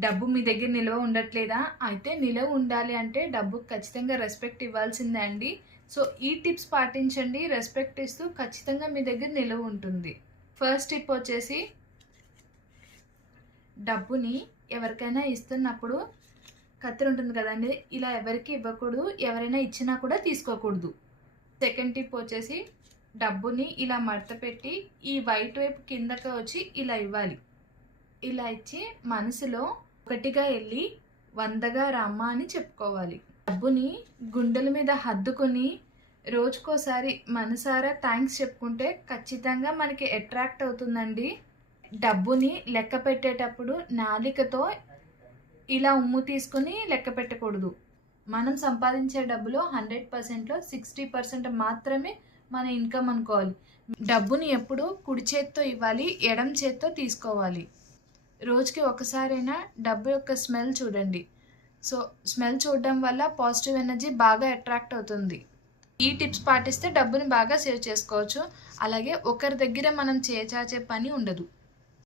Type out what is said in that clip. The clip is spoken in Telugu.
డబ్బు మీ దగ్గర నిల్వ ఉండట్లేదా? అయితే నిలవ ఉండాలి అంటే డబ్బుకి ఖచ్చితంగా రెస్పెక్ట్ ఇవ్వాల్సిందే అండి. సో, ఈ టిప్స్ పాటించండి. రెస్పెక్ట్ ఇస్తూ ఖచ్చితంగా మీ దగ్గర నిలవ ఉంటుంది. ఫస్ట్ టిప్ వచ్చేసి డబ్బుని ఎవరికైనా ఇస్తున్నప్పుడు కత్తిరి ఉంటుంది కదండీ! ఇలా ఎవరికీ ఇవ్వకూడదు. ఎవరైనా ఇచ్చినా కూడా తీసుకోకూడదు. సెకండ్ టిప్ వచ్చేసి డబ్బుని ఇలా మడతపెట్టి ఈ వైట్ వైపు కిందకి వచ్చి ఇలా ఇవ్వాలి. ఇలా ఇచ్చి మనసులో ఒకటిగా వెళ్ళి 100గా రామ్మా అని చెప్పుకోవాలి. డబ్బుని గుండెల మీద హద్దుకొని రోజుకోసారి మనసారా థ్యాంక్స్ చెప్పుకుంటే ఖచ్చితంగా మనకి అట్రాక్ట్ అవుతుందండి. డబ్బుని లెక్క పెట్టేటప్పుడు నాలికతో ఇలా ఉమ్ము తీసుకొని లెక్క పెట్టకూడదు. మనం సంపాదించే డబ్బులో 100%లో 60% మాత్రమే మన ఇన్కమ్ అనుకోవాలి. డబ్బుని ఎప్పుడు కుడి చేత్తో ఇవ్వాలి, ఎడమ చేత్తో తీసుకోవాలి. రోజుకి ఒకసారైనా డబ్బు యొక్క స్మెల్ చూడండి. సో, స్మెల్ చూడడం వల్ల పాజిటివ్ ఎనర్జీ బాగా అట్రాక్ట్ అవుతుంది. ఈ టిప్స్ పాటిస్తే డబ్బుని బాగా సేవ్ చేసుకోవచ్చు. అలాగే ఒకరి దగ్గర మనం చేచాచే పని ఉండదు.